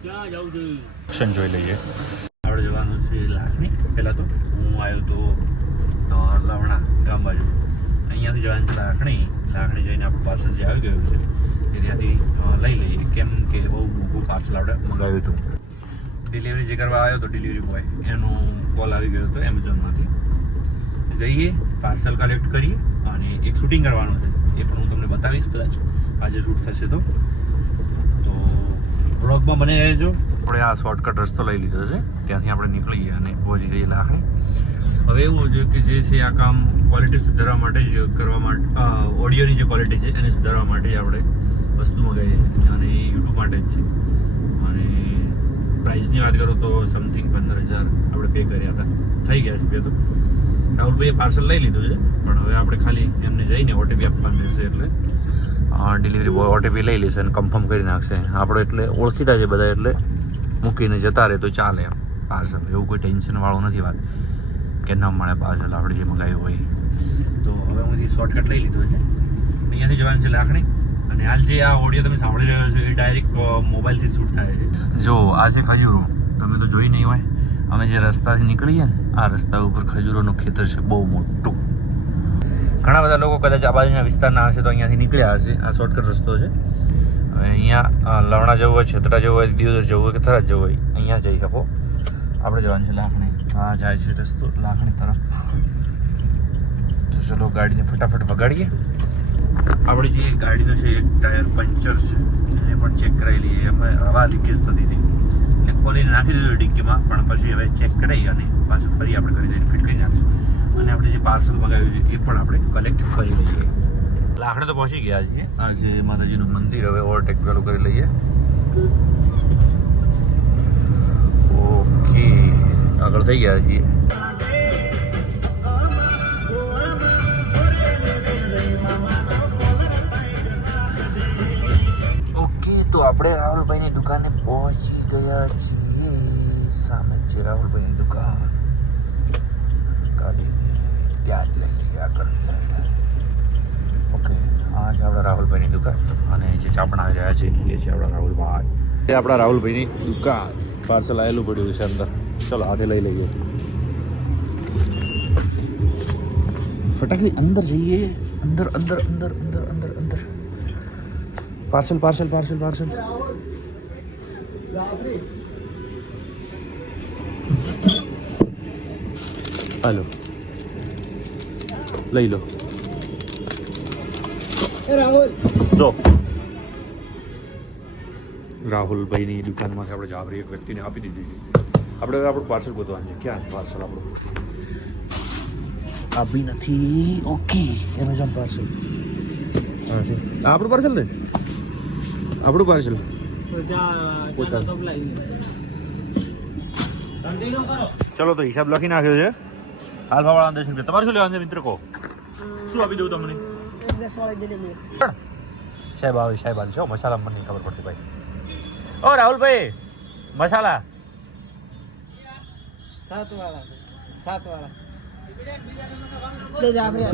Option જોઈ લઈએ. આપણે જવાનું છે લાખણી. પહેલાં તો હું આવ્યો તો લવણા ગામ બાજુ, અહીંયાથી જવાનું છે લાખણી. લાખણી જઈને આપણું પાર્સલ જે આવી ગયું છે એ ત્યાંથી લઈ લઈએ, કેમ કે બહુ મોટું પાર્સલ આપણે મંગાવ્યું હતું. ડિલિવરી જે કરવા આવ્યો હતો ડિલિવરી બોય, એનો કોલ આવી ગયો હતો એમેઝોનમાંથી. જઈએ પાર્સલ કલેક્ટ કરીએ અને એક શૂટિંગ કરવાનું છે, એ પણ હું તમને બતાવીશ કદાચ આજે શૂટ થશે તો વ્લોગમાં બને રહેજો. આપણે આ શોર્ટકટ રસ્તો લઈ લીધો છે, ત્યાંથી આપણે નીકળીએ અને પહોંચી જઈએ લાખણી. હવે એવું છે કે જે છે આ કામ ક્વોલિટી સુધારવા માટે જ કરવા માટે, ઓડિયોની જે ક્વોલિટી છે એને સુધારવા માટે જ આપણે વસ્તુ મંગાવીએ છીએ અને એ યુટ્યુબ માટે જ છે. અને પ્રાઇસની વાત કરું તો સમથિંગ 15,000 આપણે પે કર્યા હતા, થઈ ગયા છે પે તો. રાહુલભાઈએ પાર્સલ લઈ લીધું છે, પણ હવે આપણે ખાલી એમને જઈને ઓટીપી આપવાનું રહેશે, એટલે ડિલિવરી બોય ઓટીપી લઈ લેશે અને કન્ફર્મ કરી નાખશે. આપણો એટલે ઓળખીતા છે બધા, એટલે મૂકીને જતા રહે તો ચાલે એમ પાર્સલ. એવું કોઈ ટેન્શનવાળું નથી વાત કે ન મળે પાર્સલ આપણે જે મંગાવ્યું હોય. તો હવે હું શોર્ટકટ લઈ લીધો છે, અહીંયાથી જવાનું છે લાખણી. અને હાલ જે આ ઓડિયો તમે સાંભળી રહ્યો છો એ ડાયરેક્ટ મોબાઈલથી શૂટ થાય છે. જો આ છે ખજૂરો, તમે તો જોઈ નહીં હોય. અમે જે રસ્તાથી નીકળીએ ને, આ રસ્તા ઉપર ખજૂરોનું ખેતર છે બહુ મોટું. ઘણા બધા લોકો કદાચ આ બાજુના વિસ્તારના હશે તો અહીંયાથી નીકળ્યા હશે. આ શોર્ટકટ રસ્તો છે. હવે અહીંયા લવણા જવું હોય, છેતરા જવું હોય, દિયોદર જવું હોય કે થરાદ જવું હોય, અહીંયા જઈ શકો. આપણે જવાનું છે લાખણી. હા જાય છે રસ્તો લાખણી તરફ. તો ચલો ગાડીને ફટાફટ વગાડીએ. આપણી જે ગાડીનો છે એક ટાયર પંચર છે, એને પણ ચેક કરાવી લઈએ. એમાં હવા લીકેજ થતી હતી એટલે ખોલીને નાખી દીધું ડિક્કીમાં, પણ પછી હવે ચેક કરાવી અને પાછું ફરી આપણે કરી દઈએ, ફિટ કરી નાખીશું. અને આપણે જે પાર્સલ મંગાવ્યું છે એ પણ આપણે કલેક્ટ કરી લઈએ. લાખણી તો પહોંચી ગયા છીએ. આ છે માતાજીનું મંદિર. હવે ઓવરટેક ચાલુ કરી લઈએ. ઓકે, આગળ થઈ ગયા છીએ. ઓકે, તો આપણે રાહુલભાઈની દુકાને પહોંચી ગયા છીએ. સામે છે રાહુલભાઈની દુકાન. ગાડીને ત્યાં જ લઈ લઈએ આગળની સાઈડ. ઓકે, આ છે આપણા રાહુલભાઈની દુકાન અને જે ચાપણા આવી રહ્યા છે એ છે આપણા રાહુલભાઈ. એ આપણા રાહુલભાઈની દુકાન. પાર્સલ આવેલું પડ્યું છે અંદર. ચલો હાથે લઈ લઈએ. ફટાકડી અંદર જઈએ. અંદર અંદર અંદર અંદર અંદર અંદર પાર્સલ પાર્સલ પાર્સલ પાર્સલ. હાલો લઈ લો. જો રાહુલભાઈની દુકાનમાંથી આપણે જાબરી એક વ્યક્તિને આપી દીધી છે. આપણે હવે આપણું પાર્સલ ગોતવાનું છે. ક્યાં પાર્સલ આપણું? આપી નથી. Okay, Amazon parcel. હા છે આપણું પાર્સલ ને, આપણું પાર્સલ. ચલો તો હિસાબ લખી નાખ્યો છે. હાલ ભાવવાળા 10 રૂપિયા. તમારે શું લેવાનું છે મિત્ર? કહો શું આપી દઉં તમને? 10 વાળી ડિલિવરી. સાહેબ આવે, સાહેબ આવે છે. મસાલા મને નહીં ખબર પડતી ભાઈ. ઓ રાહુલભાઈ, મસાલા 7 વાળા. દે જા આપણે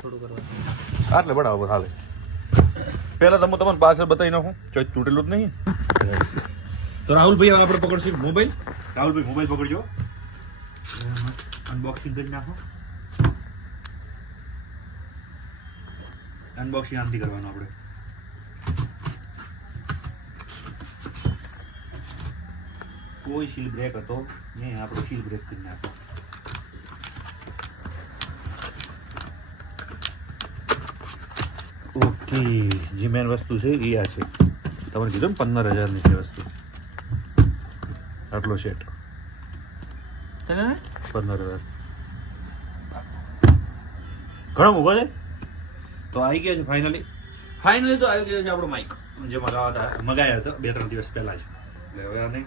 થોડું કરવા. આટલે બનાવો હાલે. પહેલાં તમે તમને પાર્સલ બતાવી નાખું, ચોઈ તૂટેલું જ નહીં. તો રાહુલભાઈ હવે આપણે પકડશું મોબાઈલ. રાહુલભાઈ મોબાઈલ પકડજો, અનબોક્સિંગ કરી નાખો. અનબોક્સિંગ આમથી કરવાનું આપણે. કોઈ સીલ બ્રેક હતો ને, આપણે સીલ બ્રેક કરી નાખો. ઓકે, જે મેન વસ્તુ છે એ આ છે. તમને કીધું ને 15,000ની છે વસ્તુ. આટલો સેટ 15,000. ઘણો મૂકો છે. તો આવી ગયા છે ફાઇનલી તો આવી ગયો છે આપણો માઇક, જે મગાવ્યા હતા 2-3 દિવસ પહેલાં જ. એટલે હવે આને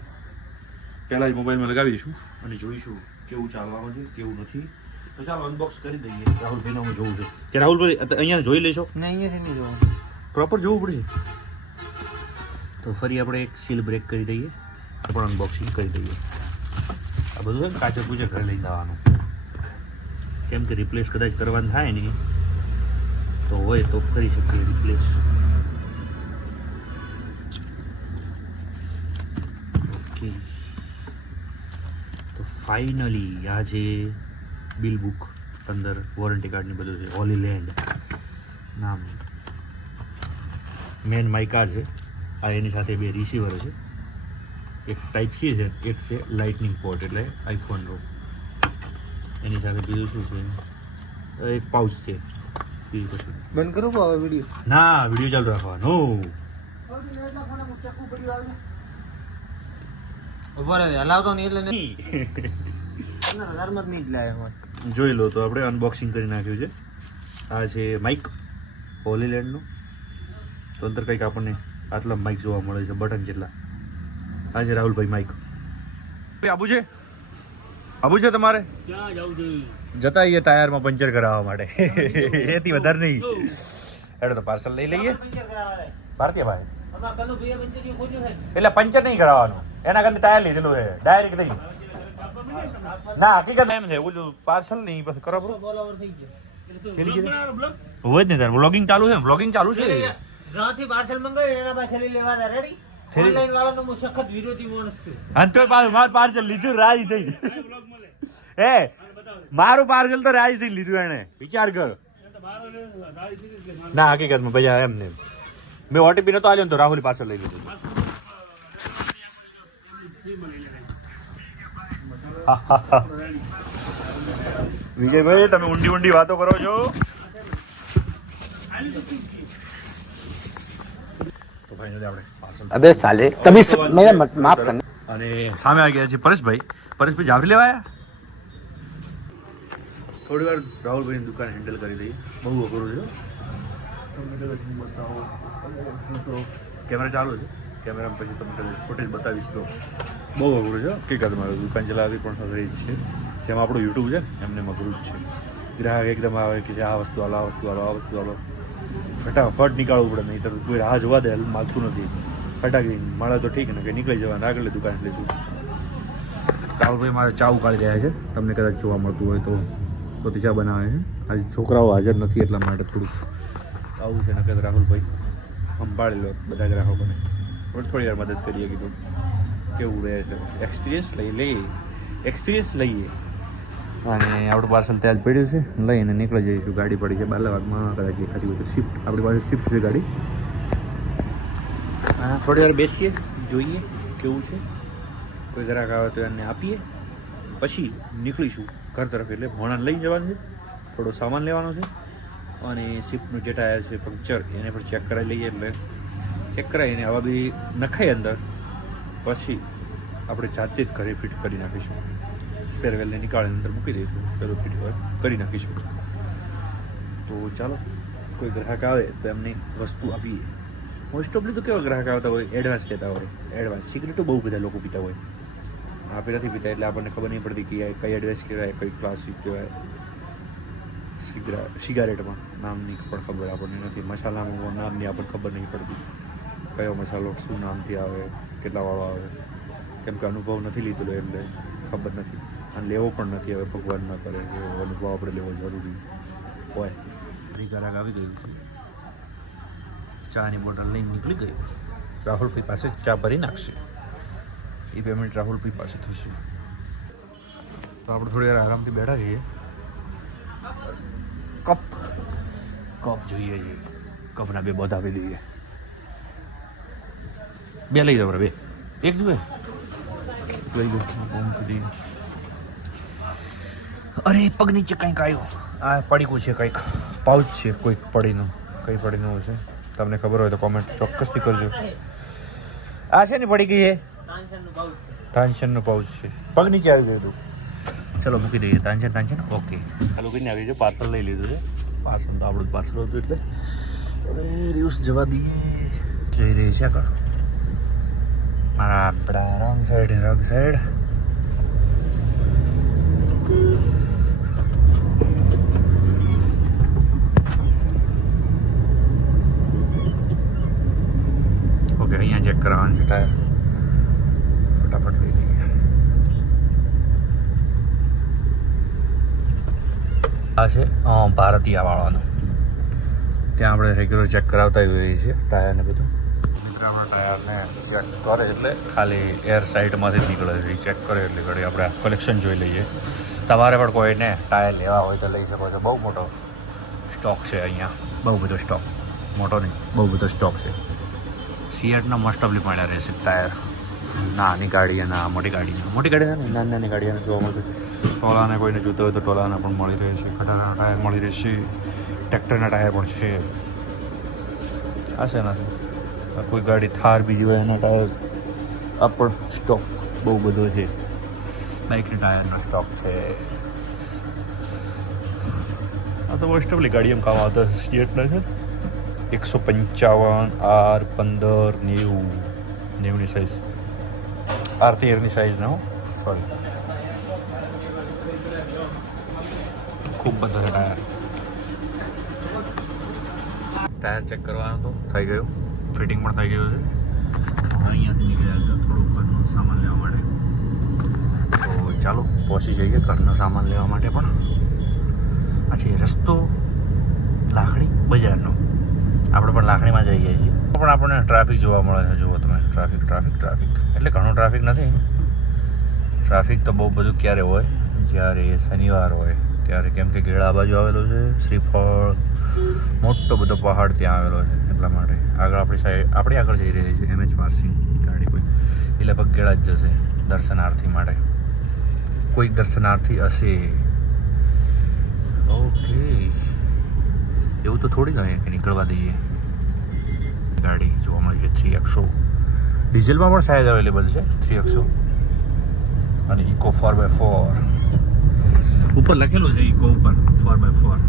પહેલાં જ મોબાઈલમાં લગાવીશું અને જોઈશું કેવું ચાલવાનું છે કેવું નથી. તો ચાલો અનબોક્સ કરી દઈએ. રાહુલભાઈને હું જોઉં છું કે રાહુલભાઈ અહીંયા જોઈ લેશો ને? અહીંયાથી નહીં જોવાનું, પ્રોપર જોવું પડશે. તો ફરી આપણે એક સીલ બ્રેક કરી દઈએ, પણ અનબોક્સિંગ કરી દઈએ. આ બધું છે ને કાચે પૂછે ઘરે લઈને આવવાનું, કેમ કે રિપ્લેસ કદાચ કરવાનું થાય ને તો હોય તો કરી શકીએ રિપ્લેસ. ઓકે, તો ફાઇનલી આ છે બિલ બુક, અંદર વોરંટી કાર્ડની બધું છે. હોલી લેન્ડ નામ, મેન માઇક આ છે. આ એની સાથે બે રિસીવર છે, એક ટાઈપ સી છે, એક છે લાઇટનિંગ પોર્ટ એટલે આઈફોનનો. એની સાથે બીજું શું છે, એક પાઉચ છે. બીજું કશું બંધ કરું હવે વિડીયો. ના, વિડીયો ચાલુ રાખવાનો. ઉભો રહે, હલાવતો નહીં એટલે નહીં. હજારમાં જ નહીં જ લાયા હોય. જોઈ લો, તો આપણે અનબોક્સિંગ કરી નાખ્યું છે. આ છે માઇક હોલી લેન્ડનું. તો અંદર કંઈક આપણને આટલા માઇક જોવા મળે છે, બટન જેટલા. આ છે રાહુલભાઈ માઇક. આબુ છે, આબુ છે તમારે જતા આવીએ ટાયરમાં પંચર કરાવવા માટે. એથી વધારે નહીં. એટલે તો પાર્સલ લઈ લઈએ ભારતીય ભાઈ. એટલે પંચર નહીં કરાવવાનું, એના કરતા ટાયર લીધેલું છે ડાયરેક્ટ નહીં. ના, હકીકત એમ છે, ઓલું પાર્સલ નહીં પછી કરો. બોલાવર થઈ ગયો. હોય જ ને તાર વ્લોગિંગ ચાલુ છે, વ્લોગિંગ ચાલુ છે. જ્યાંથી પાર્સલ મંગાવ્યું એના પાસે થેલી લેવા હતા. રેડી? ઓનલાઈન વાળાનો હું સખત વિરોધી માણસ છું. અને તોય પાછું મારું પાર્સલ લીધું રાજી થઈ. હે, મારું પાર્સલ તો રાજી થઈ લીધું એને, વિચાર કર. ના, હકીકતમાં ભૈયા એમ ને મેં ઓટીપી નતો આલ્યો ને તો રાહુલ પાર્સલ લઈ લીધું. વિજયભાઈ, તમે ઊંડી ઊંડી વાતો કરો છો. તો ફાઇનલી આપણે પાર્સલ अबे साले तभी मेरा माफ करना. અને સામે આવી ગયા છે પરેશભાઈ. પરેશભાઈ જાફરી લેવા આવ્યા. થોડી વાર રાહુલભાઈની દુકાન હેન્ડલ કરી દઈએ, બહુ અઘરું છે. કેમેરા ચાલુ છે, કેમેરામાં પછી તમને ફૂટેજ બતાવીશ. તો બહુ અઘરું છે હકીકતમાં. દુકાન ચલાવવી પણ અઘરી જ છે, જેમ આપણું યુટ્યુબ છે એમને અઘરું જ છે. ગ્રાહક એકદમ આવે કે આ વસ્તુ હાલો, આ વસ્તુ હાલો, આ વસ્તુ હાલો, ફટાફટ નીકાળવું પડે, નહીં તો કોઈ રાહ જોવા દે માગતું નથી. ફટાકી મળે તો ઠીક ને, કે નીકળી જવાનું આગળ દુકાન લઈશું. રાહુલભાઈ મારે ચા ઉકાળી રહ્યા છે, તમને કદાચ જોવા મળતું હોય તો ચા બનાવે છે. આજે છોકરાઓ હાજર નથી એટલા માટે થોડુંક આવું છે. નકર રાહુલભાઈ સંભાળી લો બધા ગ્રાહકોને, થોડી વાર મદદ કરીએ. કીધું કેવું રહે છે, એક્સપિરિયન્સ એક્સપિરિયન્સ લઈએ. અને આપણું પાર્સલ ત્યાં જ પડ્યું છે, લઈને નીકળી જઈશું. ગાડી પડી છે બાલાવાગમાં, કદાચ દેખાતી હોય તો શિફ્ટ. આપણી પાસે શિફ્ટ છે ગાડી. થોડી વાર બેસીએ, જોઈએ કેવું છે. કોઈ ગ્રાહક આવે તો એને આપીએ, પછી નીકળીશું ઘર તરફ. એટલે ભોણાને લઈ જવાનું છે, થોડો સામાન લેવાનો છે. અને શિફ્ટનું જે ટાયર છે પંક્ચર, એને પણ ચેક કરાવી લઈએ. એટલે ચેક કરાવીને હવા બી નખાઈ અંદર, પછી આપણે જાતે જ ઘરે ફિટ કરી નાખીશું. સ્પેર વેલને નીકાળીને અંદર મૂકી દઈશું, પેલું ફિટ કરી નાખીશું. તો ચાલો, કોઈ ગ્રાહક આવે તો એમની વસ્તુ આપીએ. મોસ્ટ ઓફલી તો કેવા ગ્રાહક આવતા હોય, એડવાન્સ લેતા હોય. એડવાન્સ સિગરેટો બહુ બધા લોકો પીતા હોય, આપણે નથી પીતા એટલે આપણને ખબર નહીં પડતી કે કઈ એડવાન્સ કહેવાય, કઈ ક્લાસિક કહેવાય. સિગારેટમાં નામની પણ ખબર આપણને નથી, મસાલામાં નામની આપણને ખબર નહીં પડતી, કયો મસાલો શું નામથી આવે, કેટલા વાળો આવે. કેમ કે અનુભવ નથી લીધેલો એટલે ખબર નથી, અને લેવો પણ નથી. હવે ભગવાન ના કરે એવો અનુભવ આપણે લેવો જરૂરી હોય. ગ્રાહક આવી ગયું છે, ચાની બોટલ લઈને નીકળી ગયું. રાહુલભાઈ પાસે ચા ભરી નાખશે, એ પેમેન્ટ રાહુલભાઈ પાસે થશે. તો આપણે થોડી વાર આરામથી બેઠા છીએ. કપ જોઈએ છીએ, કપના બે બધા આપી દઈએ. બે લઈ જાવ, બે એક જોઈએ લઈ લો. અરે પગ નીચે કંઈક આવ્યો. આ પડીકું છે, કંઈક પાઉચ છે, કોઈક પડીનું, કઈ પડીનું હશે તમને ખબર હોય તો કોમેન્ટ ચોક્કસથી કરજો. આ છે ને પડી ગઈ છે, તાનસેનનું પાઉચ છે, પગ નીચે આવી ગયું હતું. ચલો મૂકી દઈએ. તાનસેન ઓકે, ચાલો કરીને આવી ગયો. પાર્સલ લઈ લીધું છે. પાર્સલ તો આપણું જ પાર્સલ હતું એટલે હવે રિવ્યુઝ જવા દઈએ. જઈ રહી છે કરો મારા આપણા રોંગ સાઈડ. ઓકે, અહીંયા ચેક કરાવવાનું છે ટાયર. ફટાફટ લઈ લઈએ. આ છે ભારતીય વાળાનો. ત્યાં આપણે રેગ્યુલર ચેક કરાવતા હોઈએ છીએ ટાયર ને બધું. મિત્ર આપણા ટાયરને ચેક કરે એટલે ખાલી એર સાઇડમાંથી જ નીકળે છે ચેક કરે એટલે ઘડી આપણે કલેક્શન જોઈ લઈએ. તમારે પણ કોઈને ટાયર લેવા હોય તો લઈ શકો છો. બહુ મોટો સ્ટોક છે અહીંયા, બહુ બધો સ્ટોક, મોટો નહીં બહુ બધો સ્ટોક છે. સિયાટના મોસ્ટ ઓફલી પડ્યા રહેશે ટાયર, નાની ગાડી ના મોટી ગાડીના નહીં, નાની ગાડીઓને જોવા મળશે. ટોલાને કોઈને જોતો હોય તો ટોલાના પણ મળી રહે છે, ખટારાના ટાયર મળી રહેશે, ટ્રેક્ટરના ટાયર પણ છે. આ છે નથી કોઈ ગાડી થાર બીજી હોય એના ટાયર, આ પણ સ્ટોક બહુ બધો છે. બાઇકના ટાયરનો સ્ટોક છે. આ તો મોસ્ટ ઓફલી ગાડી એમ કામ આવતા સિએટના છે. 155 R15 90ની સાઇઝ, R13ની સાઇઝ ના હો, સોરી. ખૂબ બધા ટાયર ચેક કરવાનું તો થઈ ગયું, ફિટિંગ પણ થઈ ગયું છે. અહીંયાથી નીકળ્યા હતા થોડું ઘરનો સામાન લેવા માટે, તો ચાલો પહોંચી જઈએ ઘરનો સામાન લેવા માટે. પણ આ છે રસ્તો લાખણી બજારનો, આપણે પણ લાખણીમાં જઈએ છીએ. પણ આપણને ટ્રાફિક જોવા મળે છે. જુઓ તમે, ટ્રાફિક એટલે ઘણું ટ્રાફિક નથી. ટ્રાફિક તો બહુ બધું ક્યારે હોય, જ્યારે શનિવાર હોય ત્યારે, કેમ કે ગેળા બાજુ આવેલું છે શ્રીફળ, મોટો બધો પહાડ ત્યાં આવેલો છે એટલા માટે. આગળ આપણી આગળ જઈ રહી છે MH પાર્સિંગ ગાડી કોઈ, એ લગભગ ગેળા જ જશે દર્શનાર્થી માટે. કોઈક દર્શનાર્થી હશે. ઓકે, એવું તો થોડી ના કે નીકળવા દઈએ. ગાડી જોવા મળી છે 3XO, ડીઝલમાં પણ સાઇઝ અવેલેબલ છે 3XO અને ઇકો 4x4 ઉપર લખેલું છે. ઇકો ઉપર 4x4,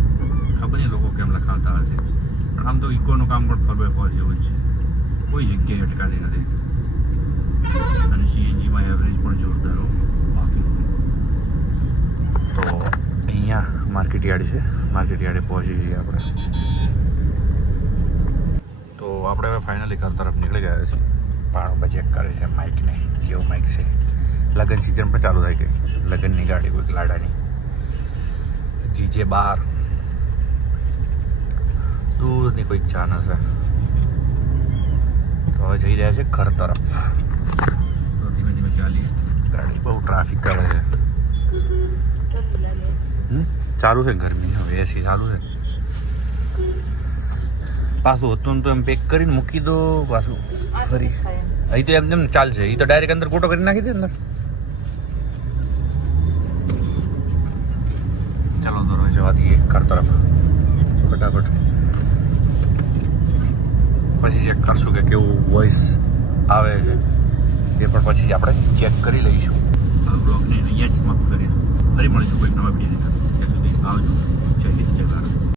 ખબર નહીં લોકો કેમ લખાવતા હશે, પણ આમ તો ઇકોનું કામ પણ 4x4 જેવું જ છે, કોઈ જગ્યાએ અટકાતી નથી. અને CNGમાં એવરેજ પણ જોરદાર હો. બાકી તો અહીંયા માર્કેટ યાર્ડ છે, માર્કેટ યાર્ડે પહોંચી જઈએ આપણે. તો આપણે હવે ફાઇનલી ઘર તરફ નીકળી ગયા છીએ. ભાણું ચેક કરે છે માઇકને, કેવું માઇક છે. લગ્ન સિઝન પણ ચાલુ થઈ ગઈ, લગ્નની ગાડી કોઈક લાડાની GJ12 દૂરની કોઈક ચાન હશે. તો હવે જઈ રહ્યા છે ઘર તરફ. તો ધીમે ધીમે ચાલીએ. ગાડી બહુ ટ્રાફિક કરે છે. ચાલુ છે ગરમી, હવે AC ચાલુ છે. પાછું હતું તો એમ પેક કરીને મૂકી દો, પાછું ફરી અહીં તો એમ ચાલશે. એ તો ડાયરેક્ટ અંદર કોટો કરી નાખી દે અંદર. ચાલો તો જવા દઈએ ઘર તરફ ફટાફટ. પછી ચેક કરશું કે કેવું વોઇસ આવે છે, એ પણ પછી આપણે ચેક કરી લઈશું. આ બ્લોગને અહીંયા જ સમાપ્ત કરીએ. ફરી મળીશું કોઈક નવા વિડીયો. ત્યાં સુધી આવજો. જય હિન્દ, જય ભારત.